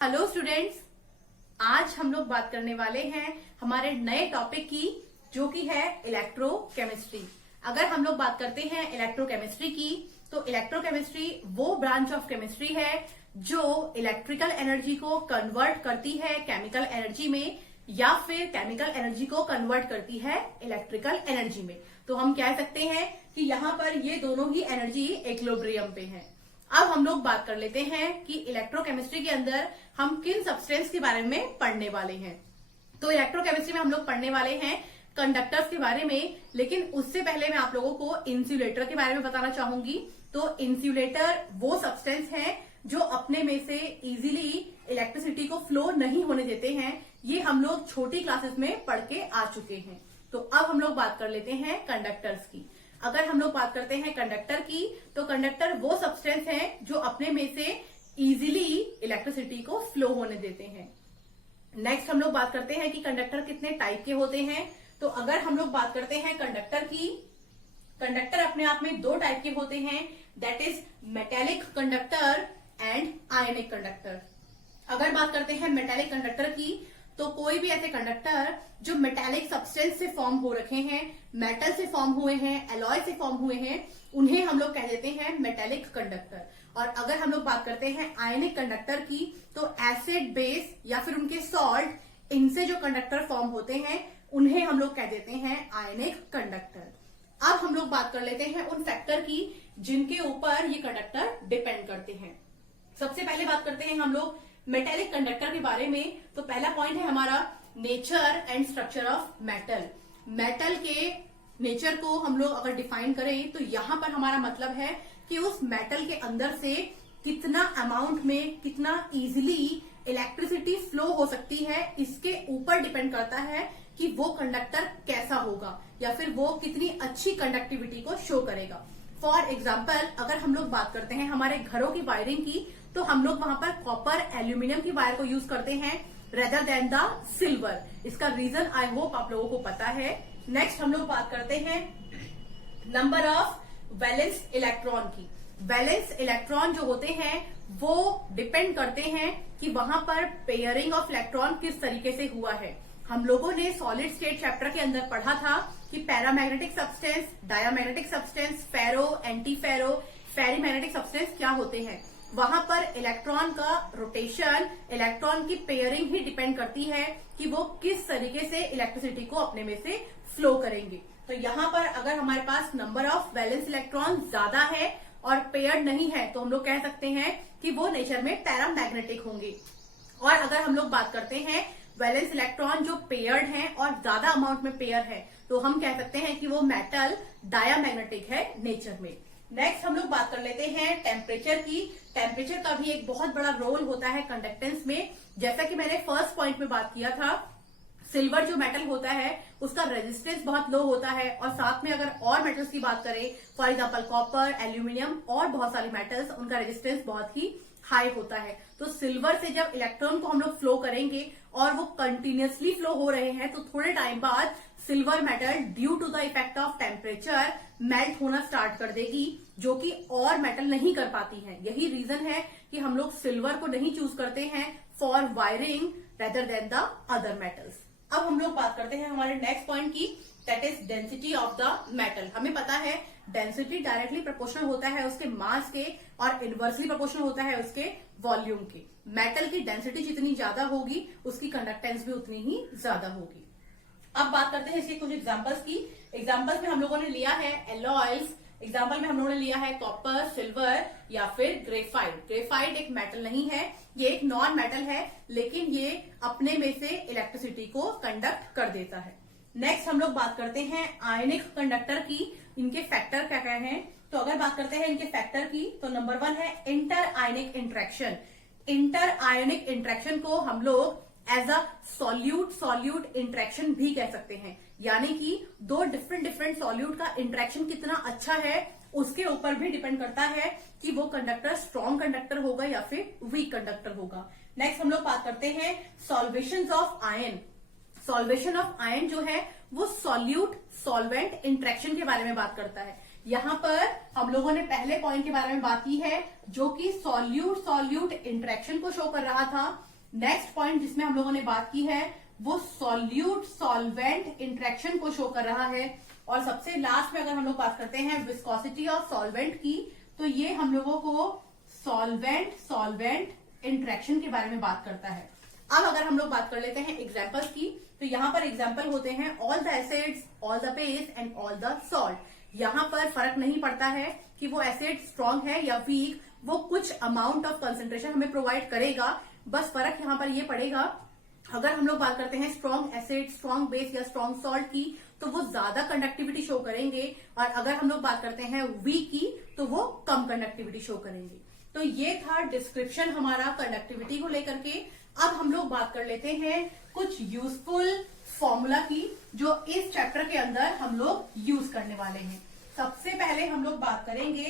Hello students, आज हम लोग बात करने वाले हैं हमारे नए टॉपिक की, जो कि है इलेक्ट्रोकेमिस्ट्री। अगर हम लोग बात करते हैं इलेक्ट्रोकेमिस्ट्री की, तो इलेक्ट्रोकेमिस्ट्री वो ब्रांच ऑफ केमिस्ट्री है जो इलेक्ट्रिकल एनर्जी को कन्वर्ट करती है केमिकल एनर्जी में, या फिर केमिकल एनर्जी को कन्वर्ट करती है इलेक्ट्रिकल एनर्जी में। तो हम कह सकते हैं कि यहाँ पर ये दोनों ही एनर्जी इक्विलिब्रियम पे है। अब हम लोग बात कर लेते हैं कि इलेक्ट्रोकेमिस्ट्री के अंदर हम किन सब्सटेंस के बारे में पढ़ने वाले हैं। तो इलेक्ट्रोकेमिस्ट्री में हम लोग पढ़ने वाले हैं कंडक्टर्स के बारे में, लेकिन उससे पहले मैं आप लोगों को इंसुलेटर के बारे में बताना चाहूंगी। तो इंसुलेटर वो सब्सटेंस है जो अपने में से इजीली इलेक्ट्रिसिटी को फ्लो नहीं होने देते हैं। ये हम लोग छोटी क्लासेस में पढ़ के आ चुके हैं। तो अब हम लोग बात कर लेते हैं कंडक्टर्स की। अगर हम लोग बात करते हैं कंडक्टर की, तो कंडक्टर वो सब्सटेंस है जो अपने में से इजीली इलेक्ट्रिसिटी को फ्लो होने देते हैं। नेक्स्ट हम लोग बात करते हैं कि कंडक्टर कितने टाइप के होते हैं। तो अगर हम लोग बात करते हैं कंडक्टर की, कंडक्टर अपने आप में दो टाइप के होते हैं, that is metallic conductor and ionic conductor. अगर बात करते हैं मेटेलिक कंडक्टर की, तो कोई भी ऐसे कंडक्टर जो मेटेलिक सब्सटेंस से फॉर्म हो रखे हैं, मेटल से फॉर्म हुए हैं, एलॉय से फॉर्म हुए हैं, उन्हें हम लोग कह देते हैं मेटेलिक कंडक्टर। और अगर हम लोग बात करते हैं आयनिक कंडक्टर की, तो एसिड बेस या फिर उनके सॉल्ट, इनसे जो कंडक्टर फॉर्म होते हैं उन्हें हम लोग कह देते हैं आयनिक कंडक्टर। अब हम लोग बात कर लेते हैं उन फैक्टर की जिनके ऊपर ये कंडक्टर डिपेंड करते हैं। सबसे पहले बात करते हैं हम लोग मेटेलिक कंडक्टर के बारे में। तो पहला पॉइंट है हमारा nature and structure of metal. Metal के नेचर को हम लोग अगर डिफाइन करें, तो यहां पर हमारा मतलब है कि उस मेटल के अंदर से कितना अमाउंट में, कितना इजीली इलेक्ट्रिसिटी फ्लो हो सकती है, इसके ऊपर डिपेंड करता है कि वो कंडक्टर कैसा होगा या फिर वो कितनी अच्छी कंडक्टिविटी को शो करेगा। फॉर एग्जाम्पल, अगर हम लोग बात करते हैं हमारे घरों की वायरिंग की, तो हम लोग वहां पर कॉपर, एल्यूमिनियम की वायर को यूज करते हैं रेदर देन द सिल्वर। इसका रीजन आई होप आप लोगों को पता है। नेक्स्ट हम लोग बात करते हैं नंबर ऑफ वैलेंस इलेक्ट्रॉन की। वैलेंस इलेक्ट्रॉन जो होते हैं वो डिपेंड करते हैं कि वहां पर पेयरिंग ऑफ इलेक्ट्रॉन किस तरीके से हुआ है। हम लोगों ने सॉलिड स्टेट चैप्टर के अंदर पढ़ा था कि पैरामैग्नेटिक सब्सटेंस, डायामैग्नेटिक सब्सटेंस, फेरो, एंटी फेरो, फेरीमैग्नेटिक सब्सटेंस क्या होते हैं। वहां पर इलेक्ट्रॉन का रोटेशन, इलेक्ट्रॉन की पेयरिंग ही डिपेंड करती है कि वो किस तरीके से इलेक्ट्रिसिटी को अपने में से फ्लो करेंगे। तो यहाँ पर अगर हमारे पास नंबर ऑफ वैलेंस इलेक्ट्रॉन ज्यादा है और पेयर्ड नहीं है, तो हम लोग कह सकते हैं कि वो नेचर में पैरामैग्नेटिक होंगे। और अगर हम लोग बात करते हैं वैलेंस इलेक्ट्रॉन जो पेयर्ड हैं और ज्यादा अमाउंट में पेयर है, तो हम कह सकते हैं कि वो मेटल डायामैग्नेटिक है नेचर में। नेक्स्ट हम लोग बात कर लेते हैं टेम्परेचर की। टेम्परेचर का भी एक बहुत बड़ा रोल होता है कंडक्टेंस में। जैसा कि मैंने फर्स्ट पॉइंट में बात किया था, सिल्वर जो मेटल होता है उसका रेजिस्टेंस बहुत लो होता है, और साथ में अगर और मेटल्स की बात करें, फॉर एग्जांपल कॉपर, एल्यूमिनियम और बहुत सारे मेटल्स, उनका रेजिस्टेंस बहुत ही हाई होता है। तो सिल्वर से जब इलेक्ट्रॉन को हम लोग फ्लो करेंगे और वो कंटिन्यूअसली फ्लो हो रहे हैं, तो थोड़े टाइम बाद silver metal due to the effect of temperature melt होना स्टार्ट कर देगी, जो कि और मेटल नहीं कर पाती है। यही रीजन है कि हम लोग सिल्वर को नहीं चूज करते हैं for wiring rather than the other metals. अब हम लोग बात करते हैं हमारे नेक्स्ट पॉइंट की, that is density of the metal. हमें पता है डेंसिटी डायरेक्टली प्रोपोर्शनल होता है उसके मास के और इनवर्सली प्रोपोर्शनल होता है उसके वॉल्यूम के। मेटल की डेंसिटी जितनी ज्यादा होगी उसकी कंडक्टेंस भी उतनी ही ज्यादा होगी। अब बात करते हैं इसके कुछ एग्जांपल्स की। एग्जांपल्स में हम लोगों ने लिया है एलॉयज, एग्जांपल में हम लोगों ने लिया है कॉपर, सिल्वर या फिर ग्रेफाइट। ग्रेफाइट एक मेटल नहीं है, ये एक नॉन मेटल है, लेकिन ये अपने में से इलेक्ट्रिसिटी को कंडक्ट कर देता है। नेक्स्ट हम लोग बात करते हैं आयनिक कंडक्टर की। इनके फैक्टर क्या क्या हैं। तो अगर बात करते हैं इनके फैक्टर की, तो नंबर 1 है इंटर आयनिक इंट्रैक्शन। इंटर आयनिक इंट्रैक्शन को हम लोग एज अ सॉल्यूट इंट्रैक्शन भी कह सकते हैं, यानी कि दो डिफरेंट सॉल्यूट का इंट्रैक्शन कितना अच्छा है उसके ऊपर भी डिपेंड करता है कि वो कंडक्टर स्ट्रॉन्ग कंडक्टर होगा या फिर वीक कंडक्टर होगा। नेक्स्ट हम लोग बात करते हैं solvation of ion. Solvation of ion जो है वो सॉल्यूट सॉल्वेंट इंट्रैक्शन के बारे में बात करता है। यहाँ पर हम लोगों ने पहले पॉइंट के बारे में बात की है जो कि सॉल्यूट सॉल्यूट इंट्रैक्शन को शो कर रहा था। नेक्स्ट पॉइंट जिसमें हम लोगों ने बात की है वो सॉल्यूट सॉल्वेंट इंटरेक्शन को शो कर रहा है। और सबसे लास्ट में अगर हम लोग बात करते हैं विस्कोसिटी ऑफ सॉल्वेंट की, तो ये हम लोगों को सॉल्वेंट सॉल्वेंट इंटरेक्शन के बारे में बात करता है। अब अगर हम लोग बात कर लेते हैं एग्जाम्पल्स की, तो यहाँ पर एग्जाम्पल होते हैं all the acids, all the base and all the salt. यहाँ पर फर्क नहीं पड़ता है कि वो एसिड स्ट्रॉन्ग है या वीक, वो कुछ अमाउंट ऑफ कंसेंट्रेशन हमें प्रोवाइड करेगा। बस फर्क यहाँ पर ये पड़ेगा, अगर हम लोग बात करते हैं स्ट्रॉन्ग एसिड, स्ट्रॉन्ग बेस या स्ट्रॉन्ग सॉल्ट की, तो वो ज्यादा कंडक्टिविटी शो करेंगे, और अगर हम लोग बात करते हैं वीक की, तो वो कम कंडक्टिविटी शो करेंगे। तो ये था डिस्क्रिप्शन हमारा कंडक्टिविटी को लेकर के। अब हम लोग बात कर लेते हैं कुछ यूजफुल फॉर्मूला की, जो इस चैप्टर के अंदर हम लोग यूज करने वाले हैं। सबसे पहले हम लोग बात करेंगे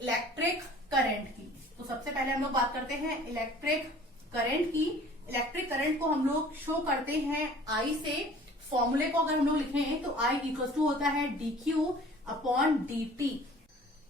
इलेक्ट्रिक करंट की। तो सबसे पहले हम लोग बात करते हैं इलेक्ट्रिक करंट की। इलेक्ट्रिक करंट को हम लोग शो करते हैं आई से। फॉर्मूले को अगर हम लोग लिखें तो आई इक्वल टू होता है dq अपॉन dt।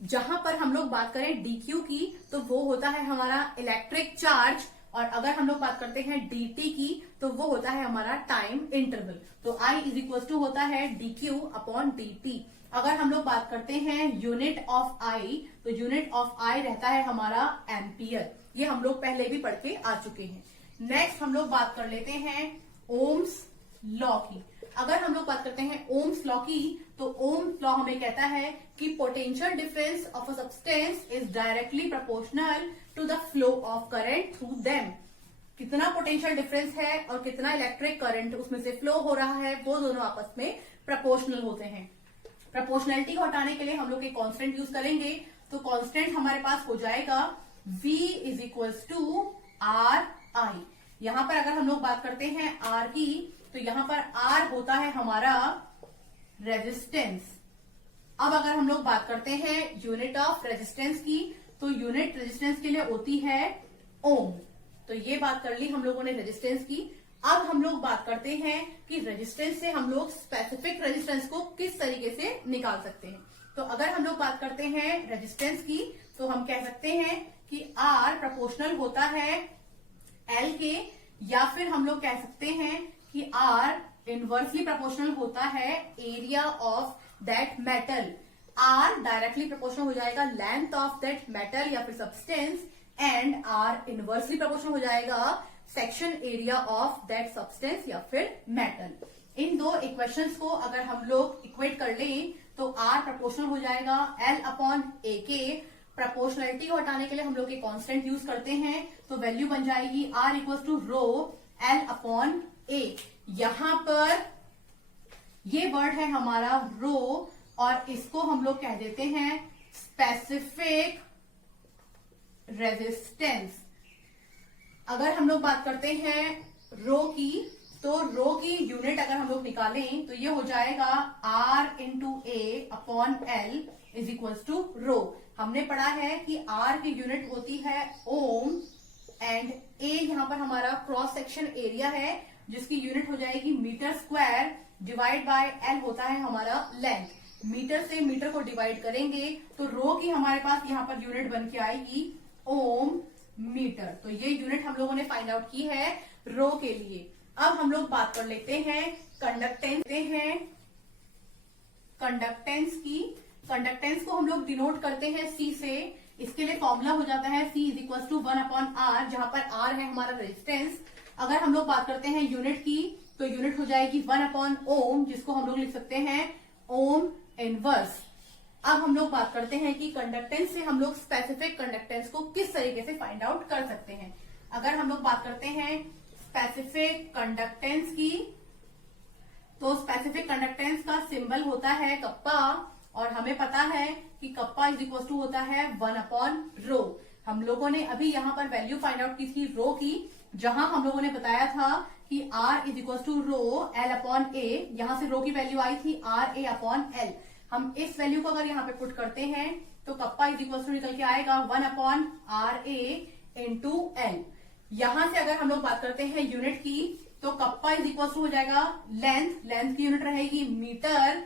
जहां पर हम लोग बात करें dq की, तो वो होता है हमारा इलेक्ट्रिक चार्ज, और अगर हम लोग बात करते हैं dt की, तो वो होता है हमारा टाइम इंटरवल। तो I इज इक्वल टू होता है dq अपॉन dt। अगर हम लोग बात करते हैं यूनिट ऑफ I, तो यूनिट ऑफ I रहता है हमारा एम्पियर। ये हम लोग पहले भी पढ़ के आ चुके हैं। नेक्स्ट हम लोग बात कर लेते हैं ओम्स लॉ की। अगर हम लोग बात करते हैं ओम्स लॉ की, तो ओम्स लॉ हमें कहता है कि potential difference of a substance is directly proportional to the flow of current through them. कितना पोटेंशियल डिफरेंस है और कितना इलेक्ट्रिक करंट उसमें से फ्लो हो रहा है, वो दोनों आपस में प्रोपोर्शनल होते हैं। प्रोपोर्शनलिटी को हटाने के लिए हम लोग एक कांस्टेंट यूज करेंगे। तो कांस्टेंट हमारे पास हो जाएगा V is equal to R I. यहां पर अगर हम लोग बात करते हैं R की, तो यहां पर R होता है हमारा रेजिस्टेंस। अब अगर हम लोग बात करते हैं यूनिट ऑफ रेजिस्टेंस की, तो यूनिट रेजिस्टेंस के लिए होती है ओम। तो ये बात कर ली हम लोगों ने रेजिस्टेंस की। अब हम लोग बात करते हैं कि रेजिस्टेंस से हम लोग स्पेसिफिक रेजिस्टेंस को किस तरीके से निकाल सकते हैं। तो अगर हम लोग बात करते हैं रेजिस्टेंस की, तो हम कह सकते हैं कि R प्रोपोर्शनल होता है L के, या फिर हम लोग कह सकते हैं कि R इनवर्सली प्रोपोर्शनल होता है area of that metal. R directly proportional हो जाएगा लेंथ ऑफ दैट मेटल या फिर substance, and R inversely proportional हो जाएगा section area of that substance या फिर मेटल। इन दो इक्वेशंस को अगर हम लोग इक्वेट कर लें, तो R प्रोपोर्शनल हो जाएगा L अपॉन A के। प्रोपोर्शनलिटी को हटाने के लिए हम लोग एक कांस्टेंट यूज करते हैं, तो वैल्यू बन जाएगी R equal to rho L upon A। यहां पर ये वर्ड है हमारा रो, और इसको हम लोग कह देते हैं स्पेसिफिक रेजिस्टेंस। अगर हम लोग बात करते हैं रो की, तो रो की यूनिट अगर हम लोग निकालें, तो ये हो जाएगा R into A upon L is equal to rho. हमने पढ़ा है कि R की यूनिट होती है ओम, एंड A यहां पर हमारा क्रॉस सेक्शन एरिया है, जिसकी यूनिट हो जाएगी metre square, divide by L होता है हमारा लेंथ। मीटर से मीटर को डिवाइड करेंगे, तो रो की हमारे पास यहाँ पर यूनिट बन के आएगी ओम मीटर। तो ये यूनिट हम लोगों ने फाइंड आउट की है रो के लिए। अब हम लोग बात कर लेते हैं कंडक्टेंस की। कंडक्टेंस को हम लोग डिनोट करते हैं C से। इसके लिए फॉर्मूला हो जाता है C is equal to 1 upon R, जहां पर R है हमारा रेजिस्टेंस। अगर हम लोग बात करते हैं यूनिट की, तो यूनिट हो जाएगी 1 अपॉन ओम, जिसको हम लोग लिख सकते हैं ओम इनवर्स। अब हम लोग बात करते हैं कि कंडक्टेंस से हम लोग स्पेसिफिक कंडक्टेंस को किस तरीके से फाइंड आउट कर सकते हैं। अगर हम लोग बात करते हैं स्पेसिफिक कंडक्टेंस की, तो स्पेसिफिक कंडक्टेंस का सिंबल होता है कप्पा, और हमें पता है कि कप्पा इज इक्वल टू होता है 1 अपॉन रो। हम लोगों ने अभी यहाँ पर वैल्यू फाइंड आउट की थी रो की, जहां हम लोगों ने बताया था कि R is equal to rho L upon A। यहां से रो की वैल्यू आई थी RA अपॉन L। हम इस वैल्यू को अगर यहाँ पे पुट करते हैं, तो कप्पा इज इक्वल टू निकल के आएगा 1 अपॉन RA इंटू L। यहां से अगर हम लोग बात करते हैं यूनिट की, तो कप्पा इज इक्वल टू हो जाएगा लेंथ की यूनिट रहेगी मीटर,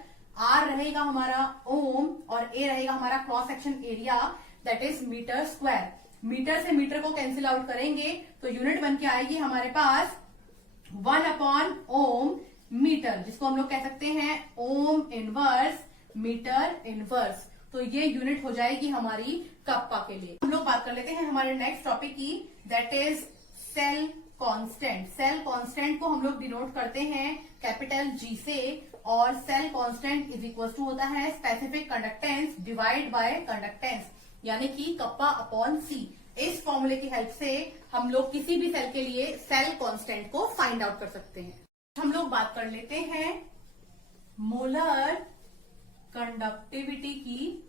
R रहेगा हमारा ओम, और A रहेगा हमारा cross section area, that is metre square. Metre से मीटर को कैंसिल आउट करेंगे तो यूनिट बन के आएगी हमारे पास 1/ओम मीटर, जिसको हम लोग कह सकते हैं ओम इनवर्स मीटर इनवर्स। तो ये यूनिट हो जाएगी हमारी कप्पा के लिए। हम लोग बात कर लेते हैं हमारे नेक्स्ट टॉपिक की, that is cell constant. Cell constant को हम लोग डिनोट करते हैं कैपिटल जी से, और cell constant is equal to होता है specific conductance divide by conductance, यानी कि कप्पा अपॉन सी। इस फॉर्मूले की हेल्प से हम लोग किसी भी सेल के लिए सेल कांस्टेंट को फाइंड आउट कर सकते हैं। हम लोग बात कर लेते हैं मोलर कंडक्टिविटी की,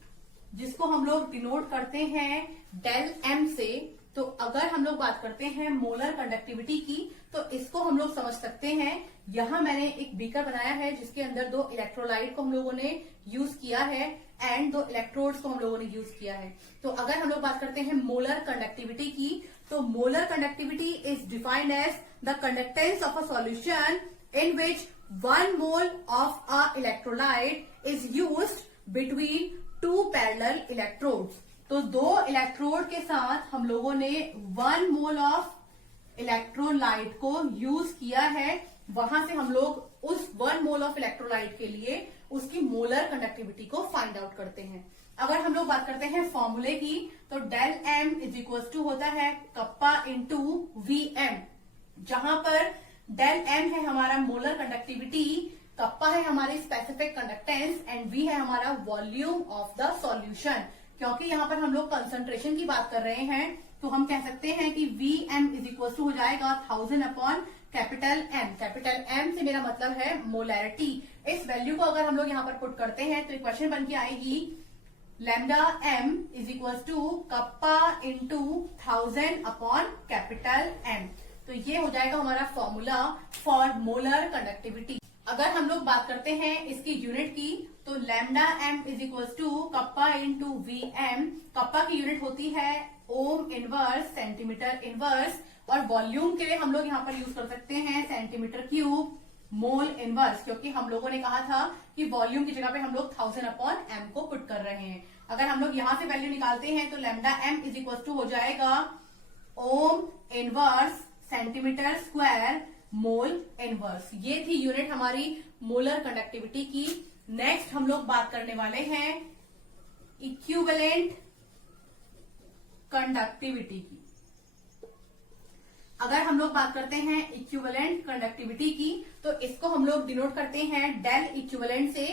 जिसको हम लोग डिनोट करते हैं डेल एम से। तो अगर हम लोग बात करते हैं मोलर कंडक्टिविटी की, तो इसको हम लोग समझ सकते हैं। यहां मैंने एक बीकर बनाया है जिसके अंदर 2 इलेक्ट्रोलाइट को हम लोगों ने यूज किया है एंड 2 इलेक्ट्रोड्स को हम लोगों ने यूज किया है। तो अगर हम लोग बात करते हैं मोलर कंडक्टिविटी की, तो molar conductivity is defined as the conductance of a solution in which 1 mole of a electrolyte is used between 2 parallel electrodes. तो 2 इलेक्ट्रोड के साथ हम लोगों ने 1 मोल ऑफ इलेक्ट्रोलाइट को यूज किया है। वहां से हम लोग उस 1 मोल ऑफ इलेक्ट्रोलाइट के लिए उसकी मोलर कंडक्टिविटी को फाइंड आउट करते हैं। अगर हम लोग बात करते हैं फॉर्मूले की, तो del M is equal to होता है कप्पा इंटू वी एम, जहां पर डेल एम है हमारा मोलर कंडक्टिविटी, कप्पा है हमारी स्पेसिफिक कंडक्टेंस एंड वी है हमारा वॉल्यूम ऑफ द सॉल्यूशन। क्योंकि यहाँ पर हम लोग कंसंट्रेशन की बात कर रहे हैं, तो हम कह सकते हैं कि V M is equal to हो जाएगा 1000 upon capital M. Capital M से मेरा मतलब है मोलैरिटी। इस वैल्यू को अगर हम लोग यहाँ पर पुट करते हैं तो इक्वेशन बन के आएगी lambda M is equal to kappa into 1000 upon capital M. तो ये हो जाएगा हमारा फॉर्मूला फॉर मोलर कंडक्टिविटी। अगर हम लोग बात करते हैं इसकी यूनिट की, तो lambda M is equal to kappa into V M. Kappa की यूनिट होती है ओम इनवर्स सेंटीमीटर इनवर्स, और वॉल्यूम के लिए हम लोग यहाँ पर यूज कर सकते हैं सेंटीमीटर क्यूब मोल इनवर्स, क्योंकि हम लोगों ने कहा था कि वॉल्यूम की जगह पे हम लोग 1000 अपॉन एम को पुट कर रहे हैं। अगर हम लोग यहाँ से वैल्यू निकालते हैं तो lambda M is equal to हो जाएगा ohm inverse centimetre square mole inverse. ये थी यूनिट हमारी मोलर कंडक्टिविटी की। नेक्स्ट हम लोग बात करने वाले हैं इक्विवेलेंट कंडक्टिविटी की। अगर हम लोग बात करते हैं इक्विवेलेंट कंडक्टिविटी की, तो इसको हम लोग डिनोट करते हैं डेल इक्विवेलेंट से।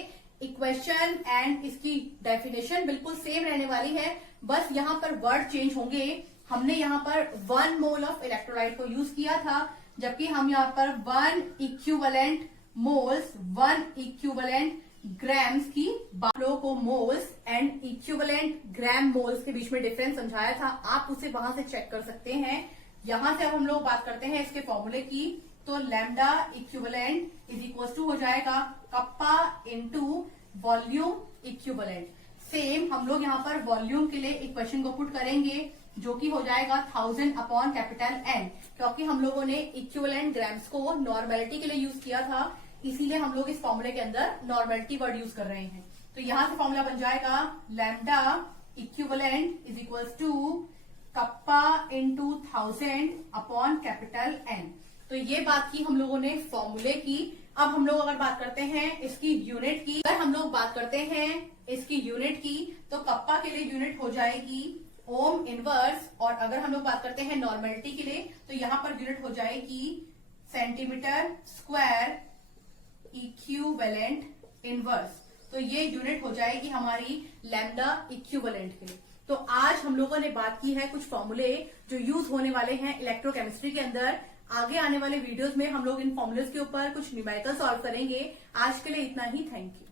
इक्वेशन एंड इसकी डेफिनेशन बिल्कुल सेम रहने वाली है, बस यहाँ पर वर्ड चेंज होंगे। हमने यहाँ पर 1 मोल ऑफ इलेक्ट्रोलाइट को यूज किया था, जबकि हम यहाँ पर 1 इक्विवेलेंट मोल्स 1 इक्विवेलेंट ग्राम्स की बालों को moles and equivalent gram moles के बीच में डिफरेंस समझाया था। आप उसे वहां से चेक कर सकते हैं। यहां से अब हम लोग बात करते हैं इसके फॉर्मूले की, तो lambda equivalent is equal to हो जाएगा kappa into volume equivalent. Same हम लोग यहाँ पर वॉल्यूम के लिए इक्वेशन को पुट करेंगे, जो कि हो जाएगा 1000 अपॉन कैपिटल एन। क्योंकि हम लोगों ने इक्विवेलेंट ग्राम्स को नॉर्मेलिटी के लिए यूज किया था, इसीलिए हम लोग इस फॉर्मूले के अंदर नॉर्मेलिटी वर्ड यूज कर रहे हैं। तो यहां से फॉर्मूला बन जाएगा lambda equivalent is equal to kappa into 1000 upon capital N. तो ये बात की हम लोगों ने फॉर्मूले की। अब हम लोग अगर बात करते हैं इसकी यूनिट की, अगर हम लोग बात करते हैं इसकी यूनिट की, तो कप्पा के लिए यूनिट हो जाएगी ओम इनवर्स, और अगर हम लोग बात करते हैं नॉर्मेलिटी के लिए, तो यहाँ पर यूनिट हो जाएगी सेंटीमीटर स्क्वायर इक्विवेलेंट इनवर्स। तो ये यूनिट हो जाएगी हमारी लैम्डा इक्विवेलेंट के लिए। तो आज हम लोगों ने बात की है कुछ फॉर्मूले जो यूज होने वाले हैं इलेक्ट्रोकेमिस्ट्री के अंदर। आगे आने वाले वीडियोस में हम लोग इन फॉर्मूलेस के ऊपर कुछ न्यूमेरिकल सॉल्व करेंगे। आज के लिए इतना ही, थैंक यू।